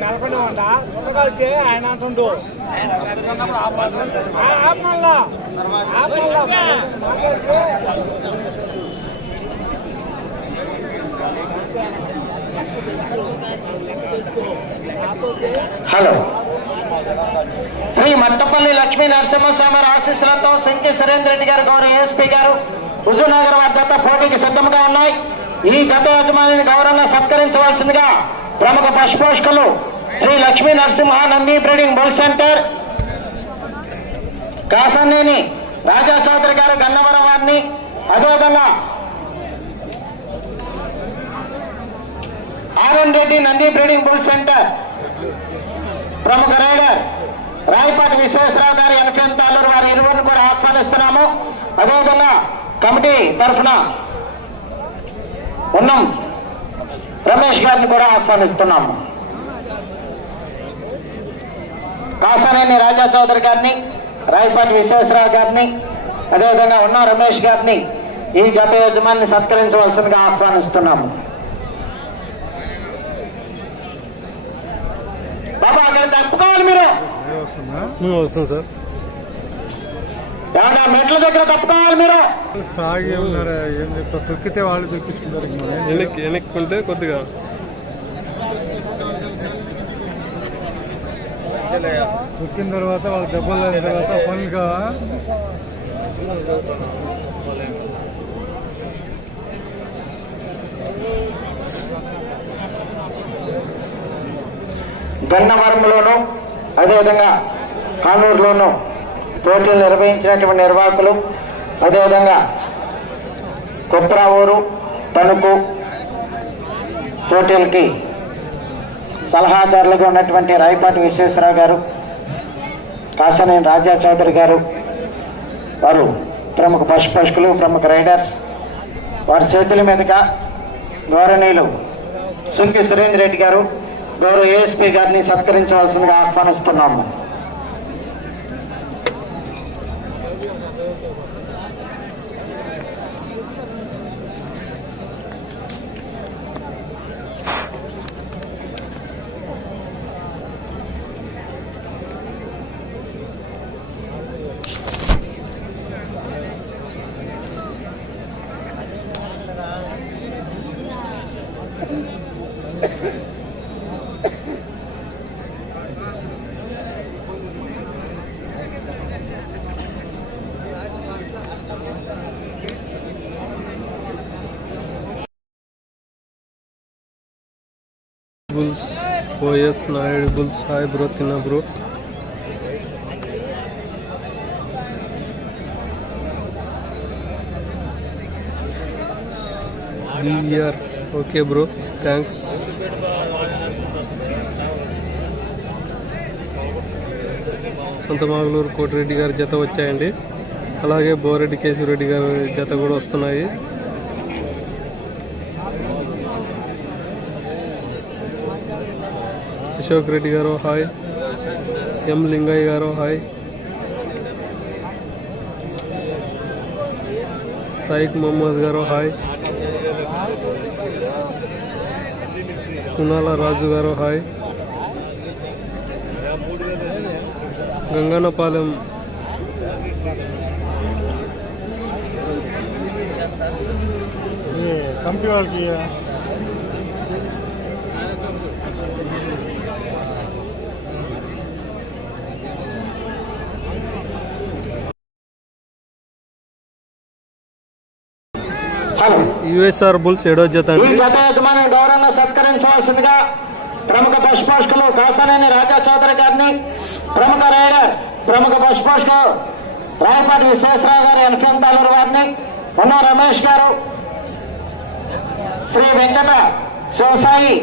మెలకొండ ఆయన అంటుండు ఆపమల్లా హలో శ్రీ మట్టపల్లి లక్ష్మీ నరసింహస్వామి ఆశీస్సులతో శంకి సురేందర్ రెడ్డి గారు గౌరవ ఏఎస్పీ గారు హుజూర్నగర్ వారి జత పోటీకి సిద్ధంగా ఉన్నాయి. ఈ జత యజమానిని గౌరవంగా సత్కరించవలసిందిగా ప్రముఖ పశుపోషకులు Shri Lakshmi Narasimha Nandi breeding bull centre Kasanneni Raja Chowdary గారు గన్నవరం వారిని అదేవిధంగా RN Reddy Nandi breeding bull centre ప్రముఖ రైడర్ రాయపాటి విశ్వేశ్వరరావు గారి ఎన్ఫ్ఎం తాలూరు వారి ఇరువురిని కూడా ఆహ్వానిస్తున్నాము. అదేవిధంగా కమిటీ తరఫున ఉన్నం రమేష్ గారిని కూడా ఆహ్వానిస్తున్నాము. కాసానేని రాజా చౌదరి గారిని రాయపాటి విశ్వేశ్వరరావు గారిని అదేవిధంగా ఉన్న రమేష్ గారిని ఈ జత యజమాన్ని సత్కరించవలసిందిగా ఆహ్వానిస్తున్నాము బాబా అక్కడ తప్పుకోవాలి మీరు. మేము వస్తాం సార్. ఏమన్నా మెట్ల దగ్గర తప్పుకోవాలి మీరు. తాగి ఉన్నారు ఏం చెప్తా తొక్కితే వాళ్ళు తొక్కించుకుంటారు. వెనక్కి వెనక్కుంటే కొద్దిగా. తొక్కిన తర్వాత వాళ్ళు దెబ్బలు అయిన తర్వాత పనులుగా గన్నవరంలోను అదేవిధంగా కానూరులోను పోటీలు నిర్వహించినటువంటి నిర్వాహకులు అదేవిధంగా కుప్రావూరు తణుకు పోటీలకి సలహాదారులుగా ఉన్నటువంటి రాయపాటి విశ్వేశ్వరరావు గారు కాసనేని రాజా చౌదరి గారు వారు ప్రముఖ పశుపోషకులు ప్రముఖ రైడర్స్ వారి చేతుల మీదుగా గౌరవనీయులు సుంకి సురేంద్ర రెడ్డి గారు గౌరవ ఏఎస్పీ గారిని సత్కరించవలసిందిగా ఆహ్వానిస్తున్నాము. Bulls OS Naidu bulls hi bro తిన్న bro BR okay bro thanks సొంతమాగలూరు Kotireddy గారి జత వచ్చాయండి. అలాగే బోరెడ్డి కేశవరెడ్డి గారి జత కూడా వస్తున్నాయి. అశోక్ రెడ్డి గారు హాయ్. ఎం లింగయ్య గారు హాయ్. సాయిక్ మహమ్మద్ గారు హాయ్. కునాల రాజు గారు హాయ్. గంగన్నపాలెం. కంపెనీ వాళ్ళకి యుఎస్ఆర్ బుల్స్ ఏడో జత ఈ అండి జత యజమాని గౌరవంగా సత్కరించవలసిందిగా ప్రముఖ పశుపోషకులు కాసానేని రాజా చౌదరి గారిని ప్రముఖ రైడర్ ప్రముఖ పశుపోషకులు రాయపాటి విశ్వేశ్వరరావు గారి ఎన్ఫ్ఎం తాలూరు వారిని ఉన్న రమేష్ గారు శ్రీ వెంకట శివసాయి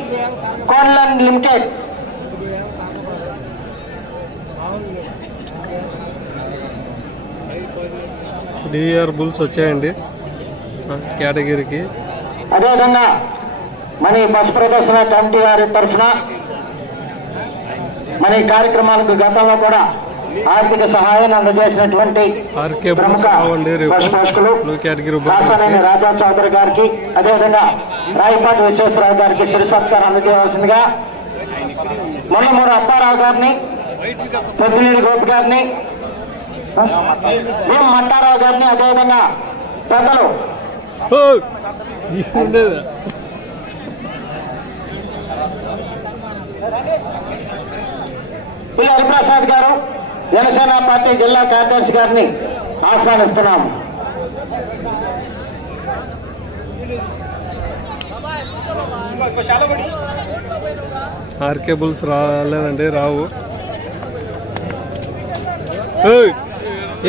కోన్లన్ లిమిటెడ్. డివిఆర్ బుల్స్ వచ్చాయండి. కేటగిరీకి? అదేవిధంగా మన పశు ప్రదర్శన కమిటీ వారి తరఫున మన ఈ కార్యక్రమాలకు గతంలో కూడా ఆర్థిక సహాయాన్ని అందజేసినటువంటి కాసానేని రాజా చౌదరి గారికి అదేవిధంగా రాయపాటి విశ్వేశ్వరరావు గారికి సిరి సత్కారం అందజేయవలసిందిగా ముల్లమూరు అప్పారావు గారిని పెద్దినేని గోపి గారిని మంటారావు గారిని అదేవిధంగా పెద్దలు ఉండేది పిల్లి హరిప్రసాద్ గారు జనసేన పార్టీ జిల్లా కార్యదర్శి గారిని ఆహ్వానిస్తున్నాం. ఆర్కే బుల్స్ రాలేదండి రావు. ఏ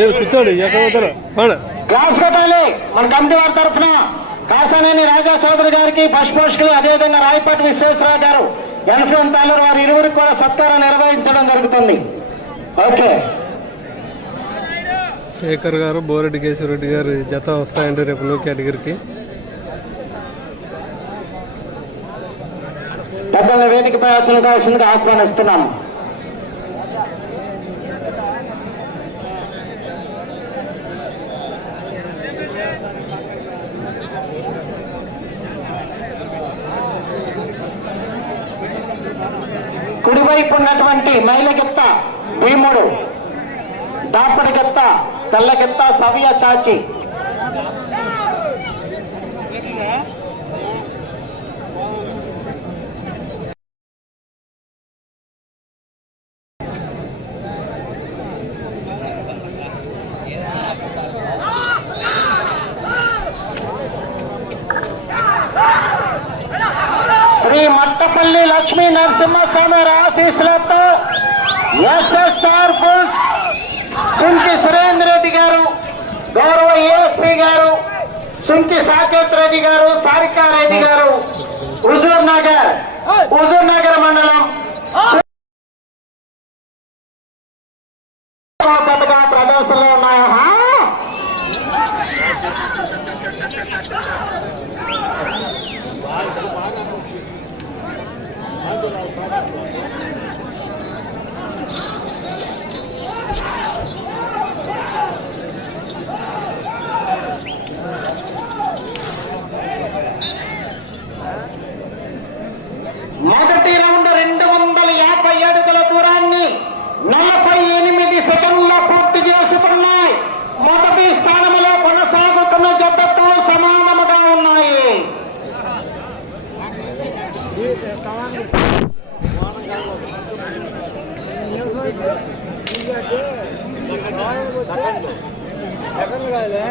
ఏది కూర్చోండి ఎక్కడ పోతారు క్లాస్ కొట్టాలి. మన కమిటీ వారి తరఫున కాసానేని రాజా చౌదరి గారికి పశుపోషకులు అదేవిధంగా రాయపాటి విశ్వేశ్వరరావు గారు ఎన్ఫ్ఎం తాలూరు వారి ఇరువురికి కూడా సత్కారం నిర్వహించడం జరుగుతుంది. ఓకే. శేఖర్ గారు బోరెడ్డి కేశవరెడ్డి గారు జత వస్తాయండి రేపు బ్లూ కేటగిరీకి పెద్దల వేదికపై అసలు కావాల్సిందిగా ఆహ్వానిస్తున్నాం కుడివైపు ఉన్నటువంటి మైల భీముడు. దాపడి గిత్త తెల్ల సవ్య చాచి. శ్రీ మట్టపల్లి లక్ష్మీ నరసింహస్వామి ఆశీస్సులతో ఎస్ఎస్ఆర్ బుల్స్ సుంకి సురేందర్ రెడ్డి గారు గౌరవ ఏఎస్పీ గారు సుంకి సాకేత్ రెడ్డి గారు సారికా రెడ్డి గారు హుజూర్ నగర్ హుజూర్ నగర్ మండలం పెద్దగా ప్రదర్శనలో ఉన్నాయా మొదటి రౌండ్ రెండు వందల యాభై అడుగుల దూరాన్ని నలభై ఎనిమిది సెకండ్ల పూర్తి చేసుకున్నాయి మొదటి స్థానంలో కొనసాగుతున్న జట్టుతో సమానముగా ఉన్నాయి సెకండ్ కాదులే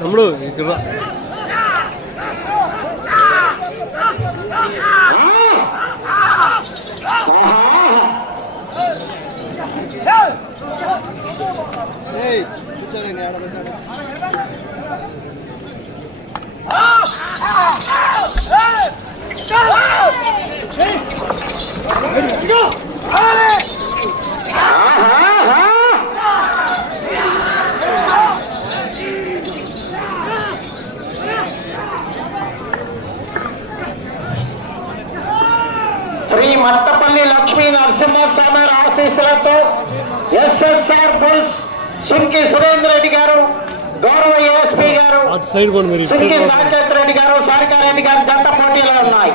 తమ్ముడు ఇక్కడ శ్రీ మట్టపల్లి లక్ష్మీ నరసింహస్వామి ఆశీస్సులతో ఎస్ఎస్ఆర్ బుల్స్ సుంకి సురేందర్ రెడ్డి గారు గౌరవ ఏఎస్పీ గారు సుంకి. సాకేత్ రెడ్డి గారు సారికారెడ్డి గారు జంట పోటీలో ఉన్నాయి.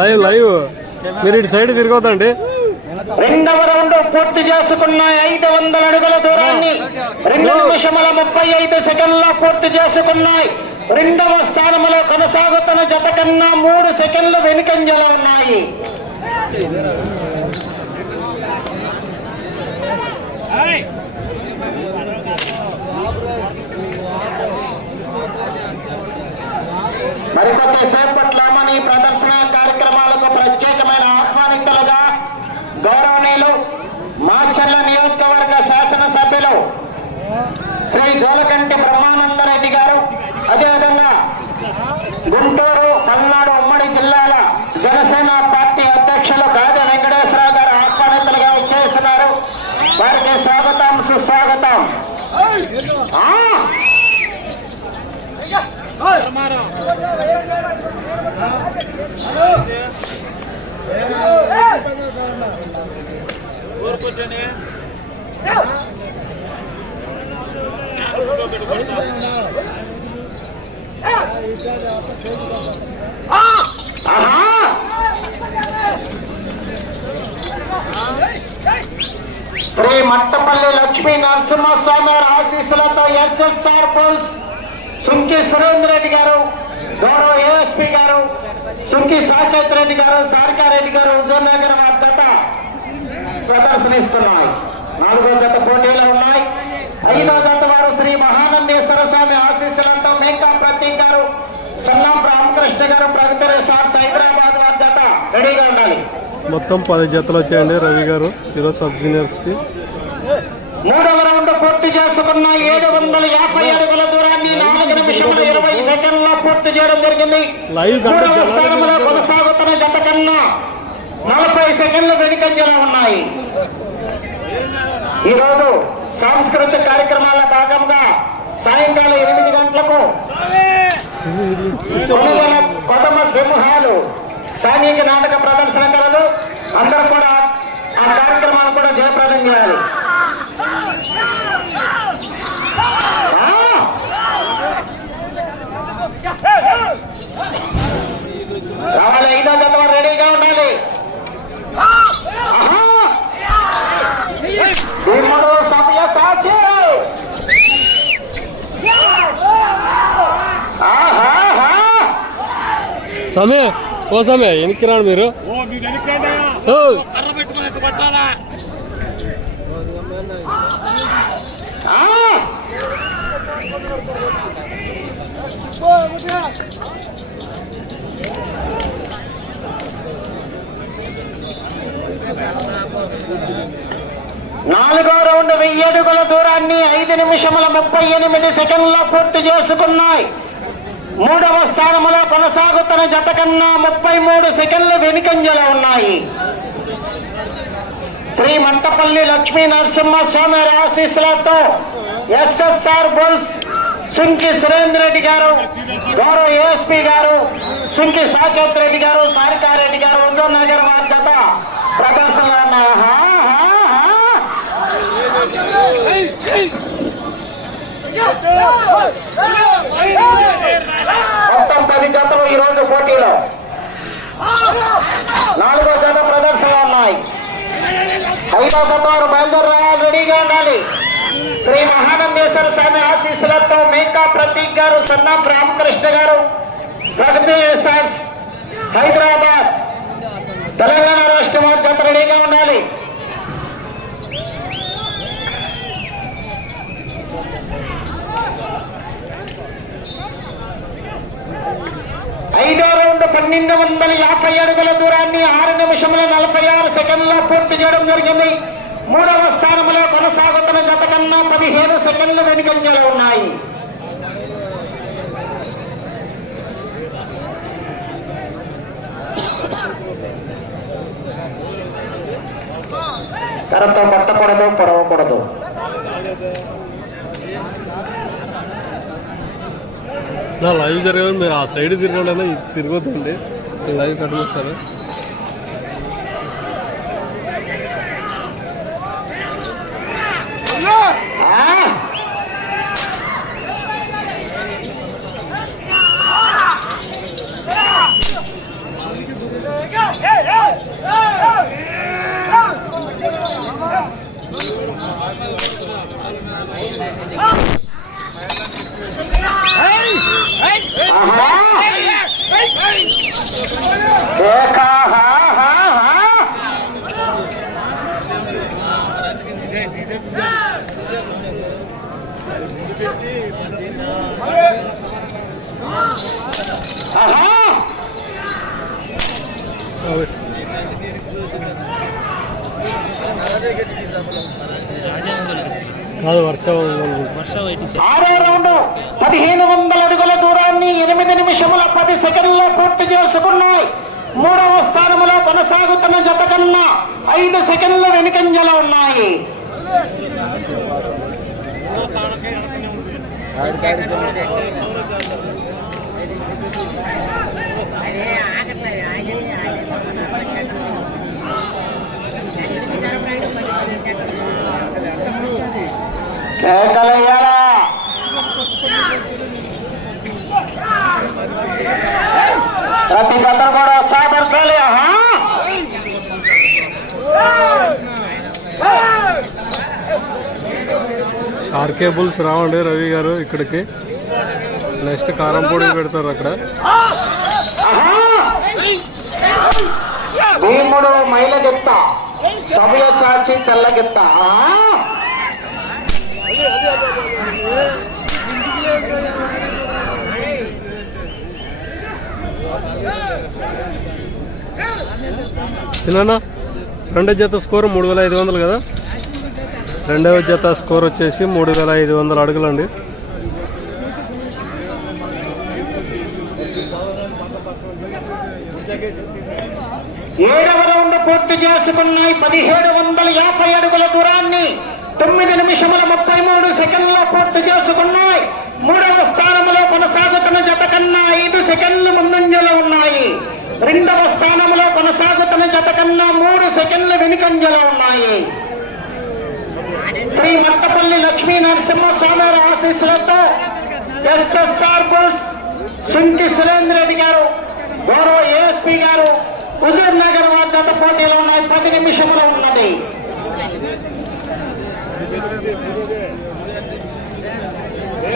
Live live. మీరు ఇటు సైడ్ తిరగొద్దండి. రెండవ రౌండ్ పూర్తి చేసుకున్న ఐదు వందల అడుగుల దూరాన్ని రెండు నిమిషముల ముప్పై ఐదు సెకండ్ల పూర్తి చేసుకున్నాయి. రెండవ స్థానంలో కొనసాగుతున్న జత కన్నా మూడు సెకండ్లు వెనుకంజలో ఉన్నాయి. మరికొద్ది సేపట్లో మన ఈ ప్రదర్శన కార్యక్రమాలకు ప్రత్యేకమైన ఆహ్వానితులుగా గౌరవనీయులు నియోజకవర్గ శాసనసభ్యులు శ్రీ జోలకంటి బ్రహ్మానందరెడ్డి గారు అదేవిధంగా గుంటూరు పల్నాడు ఉమ్మడి జిల్లాల జనసేన పార్టీ అధ్యక్షులు గాది వెంకటేశ్వరరావు గారు ఆహ్వానితులుగా ఇచ్చేస్తున్నారు వారికి స్వాగతం సుస్వాగతం ఆ! ఆహా! శ్రీ మట్టపల్లి లక్ష్మీ నరసింహస్వామి వారి ఆశీస్సులతో ఎస్ఎస్ఆర్ పోల్స్ సుంకి సురేందర్ రెడ్డి గారు గౌరవ ఏఎస్పి గారు సుంకి సాకేత్ రెడ్డి గారు సారికారెడ్డి గారు హుజూర్ నగర్ వారి జత ప్రదర్శనిస్తున్నాయి. నాలుగో జత పోటీలు ఉన్నాయి. ఐదో జత వారు శ్రీ మహానందేశ్వర స్వామి ఆశీస్సులతో మేకా ప్రతీక్ గారు సన్నాం రామకృష్ణ గారు ప్రగతి రిసార్ట్స్ హైదరాబాద్ వారి జత రెడీగా ఉండాలి. మొత్తం పది జతలు వచ్చాయండి రవి గారు ఈరోజు సబ్ జూనియర్స్కి. మూడవ రౌండ్ పూర్తి చేసుకున్న ఏడు వందల యాభై అడుగుల దూరాన్ని నాలుగు నిమిషముల ఇరవై సెకండ్లో పూర్తి చేయడం జరిగింది. మూడవ స్థానంలో కొనసాగుతున్న జత కన్నా నలభై సెకండ్లు వెనుకంజలో ఉన్నాయి. ఈరోజు సాంస్కృతిక కార్యక్రమాల భాగంగా సాయంకాలం ఎనిమిది గంటలకు తొమ్మిది పదమ సింహాలు సాంఘిక నాటక ప్రదర్శన కలదు. అందరూ కూడా ఆ కార్యక్రమాన్ని కూడా జయప్రదం చేయాలి. రావాలి ఐదో జత వారు రెడీగా ఉండాలి. సమయ సాక్షి. సమయం వెనక్కి రాండి మీరు! నాలుగో రౌండ్ వెయ్యి అడుగుల దూరాన్ని ఐదు నిమిషముల ముప్పై ఎనిమిది సెకండ్లో పూర్తి చేసుకున్నాయి. మూడవ స్థానంలో కొనసాగుతున్న జత కన్నా ముప్పై మూడు సెకండ్లు వెనుకంజలో ఉన్నాయి. శ్రీ మంటపల్లి లక్ష్మీ నరసింహస్వామి వారి ఆశీస్సులతో ఎస్ఎస్ఆర్ బుల్స్ సుంకి సురేంద్ర రెడ్డి గారు గౌరవ ఏఎస్పి గారు సుంకి సాకేత్ రెడ్డి గారు సారికారెడ్డి గారు హుజూర్ నగర్ వారి జత ప్రదర్శనలో ఉన్నాయి. మొత్తం పది జతలు ఈ రోజు పోటీలో. నాలుగో జత ప్రదర్శన ఉన్నాయి. ఐదో జత వారు బయలుదేరాలి రెడీగా ఉండాలి. శ్రీ మహానందేశ్వర స్వామి ఆశీస్సులతో మేకా ప్రతీక్ గారు సన్నాం రామకృష్ణ గారు ప్రగతి రిసార్ట్స్ హైదరాబాద్ తెలంగాణ రాష్ట్రం వారి జత రెడీగా ఉండాలి. ఐదో రౌండ్ పన్నెండు వందల యాభై అడుగుల దూరాన్ని ఆరు నిమిషముల నలభై ఆరు సెకండ్ల పూర్తి చేయడం జరిగింది. మూడవ స్థానంలో కొనసాగుతున్న జత కన్నా పదిహేను సెకండ్లు వెనుకంజలో ఉన్నాయి. కరతో పట్టకూడదు పొడవకూడదు. నా లైవ్ జరగదు మీరు ఆ సైడ్ తిరగండి అన్న, ఇది తిరగొద్దండి లైవ్ కట్టుకొస్తారు ఆ! ఆహా! కేక, హా, హా, హా. ఆహా! అవి. కాదు వర్షం ఆరో రౌండ్ పదిహేను వందల అడుగుల దూరాన్ని ఎనిమిది నిమిషముల పది సెకండ్లో పూర్తి చేసుకున్నాయి. మూడవ స్థానంలో కొనసాగుతున్న జత కన్నా ఐదు సెకండ్ల వెనుకంజలో ఉన్నాయి. కేకలయ్యాలా ప్రతి కూడా ఉత్సాహపరచాలి ఆర్కే బుల్స్ రావండి రవి గారు ఇక్కడికి నెక్స్ట్ కారంపొడి పెడతారు అక్కడ! భీముడు మైలగెత్త సభయ చాచి తెల్లగెత్త ఆహా! తిన్నా రెండో జత స్కోర్ మూడు వేల ఐదు వందలు కదా? రెండవ జత స్కోర్ వచ్చేసి మూడు వేల ఐదు వందల అడుగులండి. ఏడవ రౌండ్ పూర్తి చేసుకున్నాయి. పదిహేడు వందల యాభై అడుగుల దూరాన్ని తొమ్మిది నిమిషముల ముప్పై మూడు సెకండ్లో పూర్తి చేసుకున్నాయి. మూడవ స్థానంలో కొనసాగుతున్న జత కన్నా ఐదు సెకండ్లు ముందంజలో ఉన్నాయి. రెండవ స్థానంలో కొనసాగుతున్న జత కన్నా మూడు సెకండ్ల వెనుకంజలో ఉన్నాయి. శ్రీ మట్టపల్లి లక్ష్మీ నరసింహస్వామి వారి ఆశీస్సులతో ఎస్ఎస్ఆర్ బుల్స్ సుంటి సురేంద్ర రెడ్డి గారు గౌరవ ఏఎస్పీ గారు హుజూర్ నగర్ వారి జత పోటీలో ఉన్నాయి. పది నిమిషంలో ఉన్నది.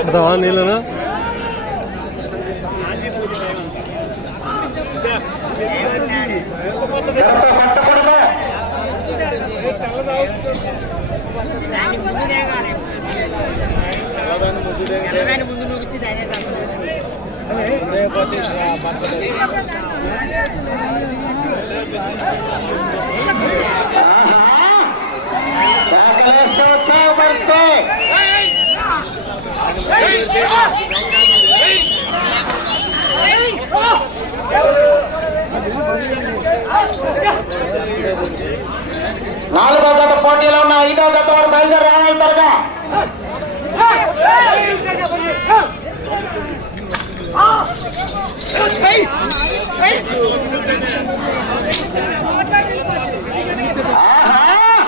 అదా నీళ్ళనా? ఎవరితో పట్టకూడదు ముందు నువ్వు ఇచ్చి అదే నాలుగో గత పోటీలో ఉన్న ఐదో గత వారు బయలుదేరి రావాలి త్వరగా ఆహా!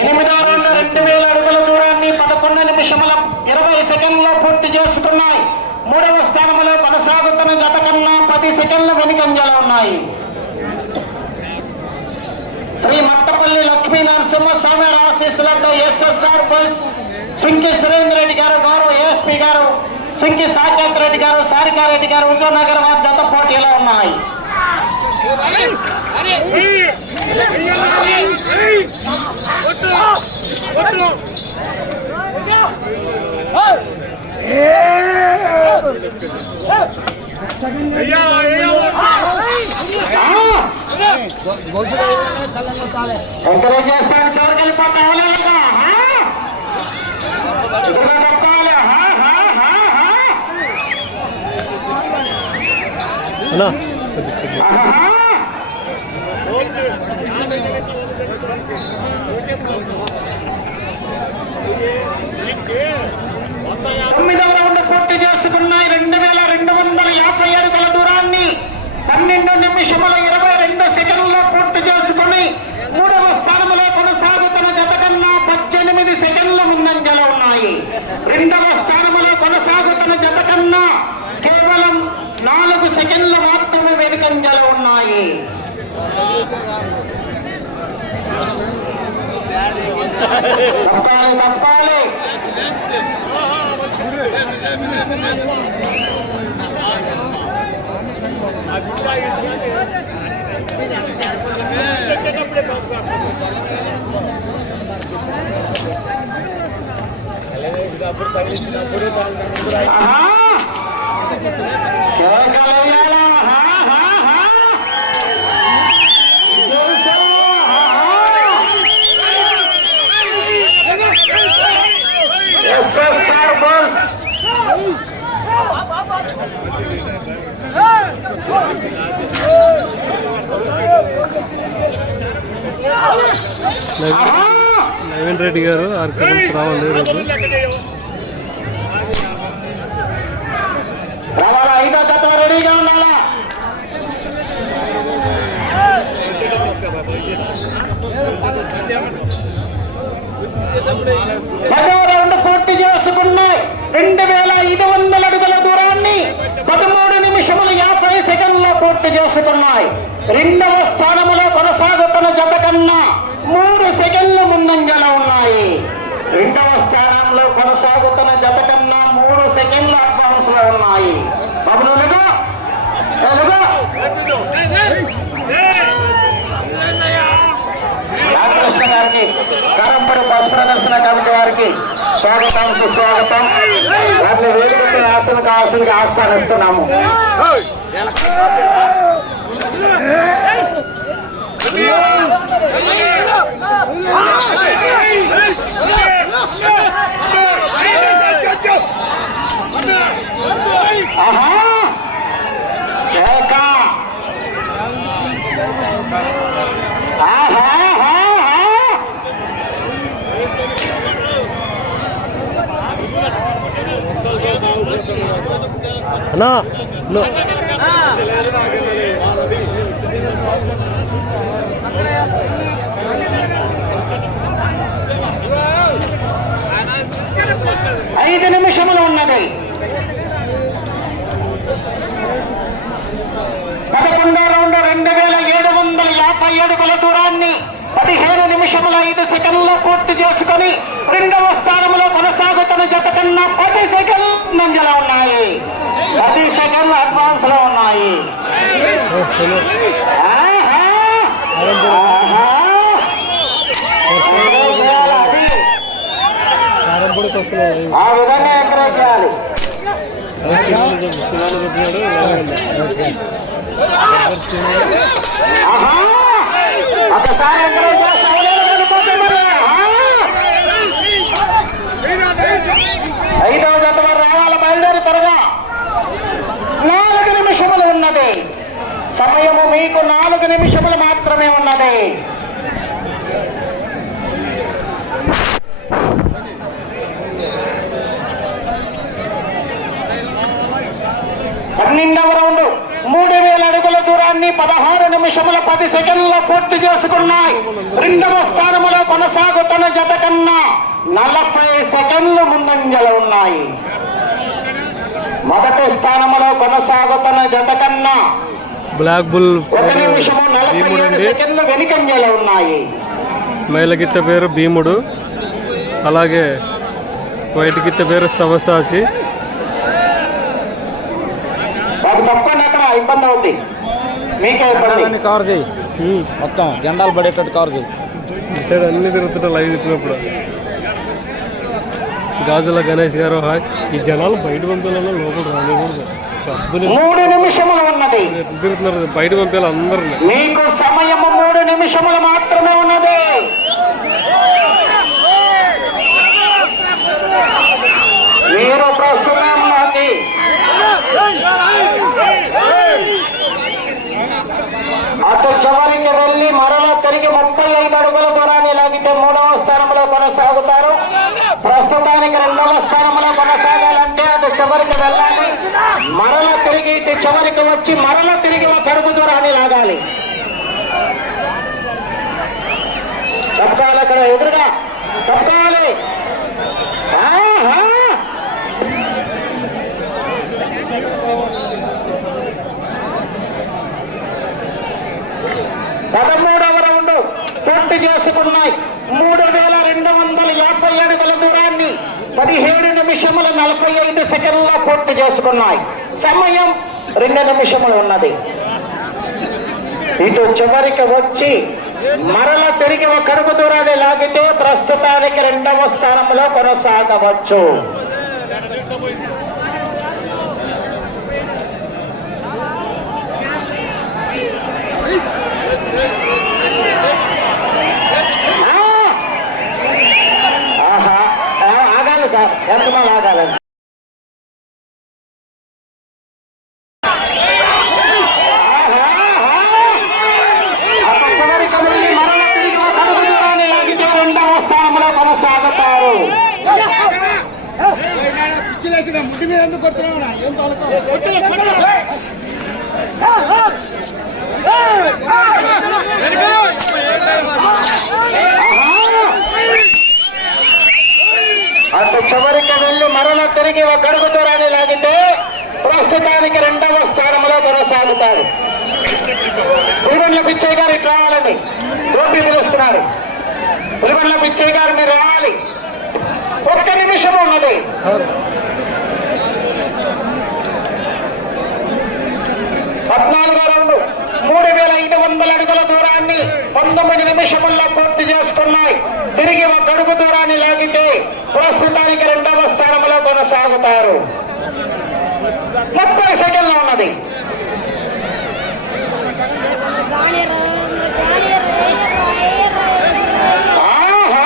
ఎనిమిదో రెండు రెండు వేల అడుగుల దూరాన్ని పదకొండు నిమిషముల ఇరవై సెకండ్లో పూర్తి చేసుకున్నాయి. మూడవ స్థానంలో కొనసాగుతున్న జత కన్నా పది సెకండ్ల వెనుకంజలో ఉన్నాయి. శ్రీ మట్టపల్లి లక్ష్మీ నరసింహస్వామి ఆశీస్సులతో ఎస్ఎస్ఆర్ బుల్స్ సుంకి సురేంద్ర రెడ్డి గారు గౌరవ ఏఎస్పీ గారు సుంకి సాకేత్ రెడ్డి గారు సారికారెడ్డి గారు హుజూర్నగర్ వారి జత పోటీలో ఉన్నాయి. ఎంకరేజ్ చేస్తాను చివరికి వెళ్ళిపోతా లేదా అన్నా. తొమ్మిదవ రౌండ్ పూర్తి చేసుకున్నాయి. రెండు వేల రెండు వందల యాభై అడుగుల దూరాన్ని పన్నెండు నిమిషముల ఇరవై రెండు సెకండ్లో పూర్తి చేసుకుని మూడవ స్థానంలో కొనసాగుతున్న జత కన్నా పద్దెనిమిది సెకండ్ల ముందంజలో ఉన్నాయి రెండవ స్థానంలో కొనసాగుతున్న జత కన్నా కేవలం నాలుగు సెకండ్ల మాత్రమే వెనుకంజలో ఉన్నాయి తప్పాలి తప్పాలి ఆహా! కేకలు వేయాలా? ఆహా, ఆహా! గెలిచారు! ఆహా! ఎస్ఎస్ఆర్ బస్ నవీన్ ఆహా! నవీన్ రెడ్డి గారు ఆర్కే నుంచి రావాలి? రేపు రౌండ్ పూర్తి చేసుకున్నాయి. రెండు వేల ఐదు వందల అడుగుల దూరాన్ని పదమూడు నిమిషములు యాభై సెకండ్లో పూర్తి చేసుకున్నాయి. రెండవ స్థానములో కొనసాగుతున్న జత కన్నా మూడు సెకండ్ల ముందంజలో ఉన్నాయి. రెండవ స్థానంలో కొనసాగుతున్న జత కన్నా మూడు సెకండ్ల అడ్వాన్స్లో ఉన్నాయి. బబులుగా రామకృష్ణ గారికి కారంపడి బస్ ప్రదర్శన కమిటీ వారికి స్వాగతం సుస్వాగతం. వారిని వేదికపై ఆశలకు ఆశలుగా ఆహ్వానిస్తున్నాము. ఆహా అన్నా నో. ఐదు నిమిషములు ఉన్నది. పదకొండో రౌండ్ రెండు వేల ఏడు వందల యాభై అడుగుల దూరాన్ని పదిహేను నిమిషముల ఐదు సెకండ్ల పూర్తి చేసుకొని రెండవ స్థానంలో కొనసాగుతున్న జత కన్నా పది సెకండ్లు నంజలో ఉన్నాయి. పది సెకండ్లు అడ్వాన్స్లో ఉన్నాయి ఆహా! ఆహా! ఎంకరేజ్ చేయాలి అది. కారంపొడికి వస్తున్నాయి ఆ విధంగా ఎంకరేజ్ చేయాలి ఒకసారి ఎంకరేజ్ ఐదవ జత వారు రావాలి బయలుదేరి త్వరగా. నాలుగు నిమిషములు ఉన్నది. సమయము మీకు నాలుగు నిమిషములు మాత్రమే ఉన్నది పన్నెండవ రౌండ్ మూడు వేల అడుగుల దూరాన్ని పదహారు నిమిషముల పది సెకండ్ల పూర్తి చేసుకున్నాయి. రెండవ స్థానములో కొనసాగుతున్న జత కన్నా నలభై సెకండ్లు ముందంజలో ఉన్నాయి. మొదటి స్థానములో కొనసాగుతున్న జత కన్నా బ్లాక్ బుల్ ఒక నిమిషము నలభై ఏడు సెకండ్లు వెనుకంజలో ఉన్నాయి. మైల గిత్త పేరు భీముడు. అలాగే వైట్ గిత్త పేరు సవసాచి. తప్పకుండా అక్కడ ఇబ్బంది అవుతుంది మీకే ఇబ్బంది. కవర్ చేయి. మొత్తం జెండాలు పడేటట్టు కవర్ చేయి. సైడ్ అన్ని తిరుగుతుంటే లైవ్ తిప్పినప్పుడు. గాజుల గణేష్ గారు హాయ్ ఈ జనాలు బయట పంపాలన్నా లోపల రానివ్వకూడదు డబ్బులు మూడు నిమిషములు ఉన్నది. తిరుగుతున్నారు బయట పంపాలి అందరిని. మీకు సమయము మూడు నిమిషములు మాత్రమే ఉన్నది మీరు ప్రస్తుతంలోకి అటు చివరికి వెళ్ళి మరలా తిరిగి ముప్పై ఐదు అడుగుల దూరాన్ని లాగితే మూడవ స్థానంలో కొనసాగుతారు. ప్రస్తుతానికి రెండవ స్థానంలో కొనసాగాలంటే అటు చివరికి వెళ్ళాలి. మరల తిరిగి ఇటు చివరికి వచ్చి మరల తిరిగి ఒక అడుగు దూరాన్ని లాగాలి. తప్పాలి అక్కడ ఎదురుగా తప్పాలి పదమూడవ రౌండ్ పూర్తి చేసుకున్నాయి. మూడు వేల రెండు వందల యాభై అడుగుల దూరాన్ని పదిహేడు నిమిషముల నలభై ఐదు సెకండ్లో పూర్తి చేసుకున్నాయి. సమయం రెండు నిమిషములు ఉన్నది. ఇటు చివరికి వచ్చి మరల తిరిగి ఒక అడుగు దూరాన్ని లాగితే ప్రస్తుతానికి రెండవ స్థానంలో కొనసాగవచ్చు ఆ! ఆహా ఆ, ఆగాలి సార్ ఎంతమంది ఆగాలండి అక్కడ చివరికి వెళ్ళి మరల తిరిగి ఒక అడుగు దూరాన్ని లాగితే రెండవ స్థానంలో కొనసాగుతారు ముట్టి మీద ఎందుకు కొడుతున్నావు ఏం తాలూకా అటు చివరికి వెళ్ళి మరల ఒక అడుగు దూరాన్ని లాగితే ప్రస్తుతానికి రెండవ స్థానంలో కొనసాగుతారు పులిబండ్ల పిచ్చయ్య గారు ఇటు రావాలండి. గోపి పిలుస్తున్నారు. పులిబండ్ల పిచ్చయ్య గారు మీరు రావాలి. ఒక్క నిమిషం ఉన్నది. పద్నాలుగు మూడు వేల ఐదు వందల అడుగుల దూరాన్ని పంతొమ్మిది నిమిషముల్లో పూర్తి చేసుకున్నాయి తిరిగి ఒక అడుగు దూరాన్ని లాగితే ప్రస్తుతానికి రెండవ స్థానంలో కొనసాగుతారు ముప్పై సెకండ్లు ఉన్నది ఆహా!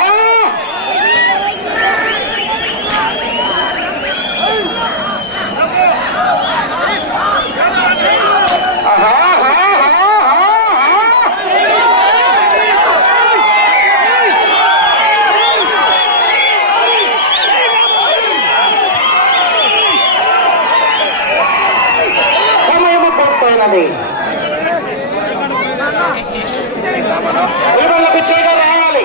ఆహా! ఆహా! ఆహా! సమయము పూర్తయినది పులిబండ్ల పిచ్చయ్య గారు రావాలి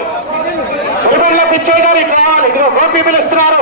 పులిబండ్ల పిచ్చయ్య గారు ఇటు రావాలి ఇదిగో గోపి పిలుస్తున్నారు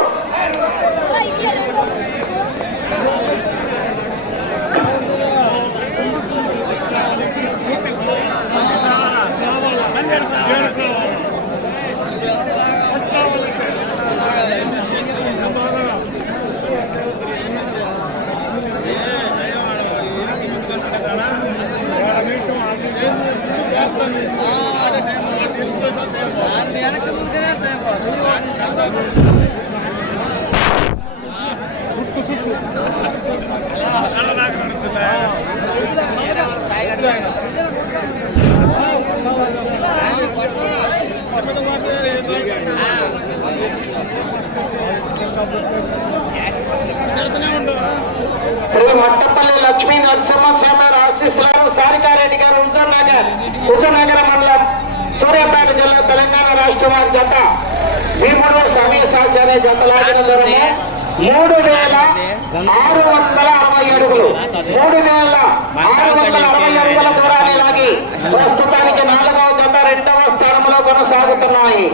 శ్రీ మట్టపల్లి లక్ష్మీ నరసింహస్వామి ఆశీస్సులను సారికారెడ్డి గారు హుజూర్ నగర్ హుజూర్ నగర్ మండలం సూర్యాపేట జిల్లా తెలంగాణ రాష్ట్రం వారి జత. భీముడు సమీసాచి అనే జత లాగిన దూరము. మూడు వేల ఆరు వందల అరవై అడుగులు. మూడు వేల ఆరు వందల అరవై అడుగుల దూరాన్ని లాగి ప్రస్తుతానికి నాలుగవ జత రెండవ స్థానంలో కొనసాగుతున్నాయి.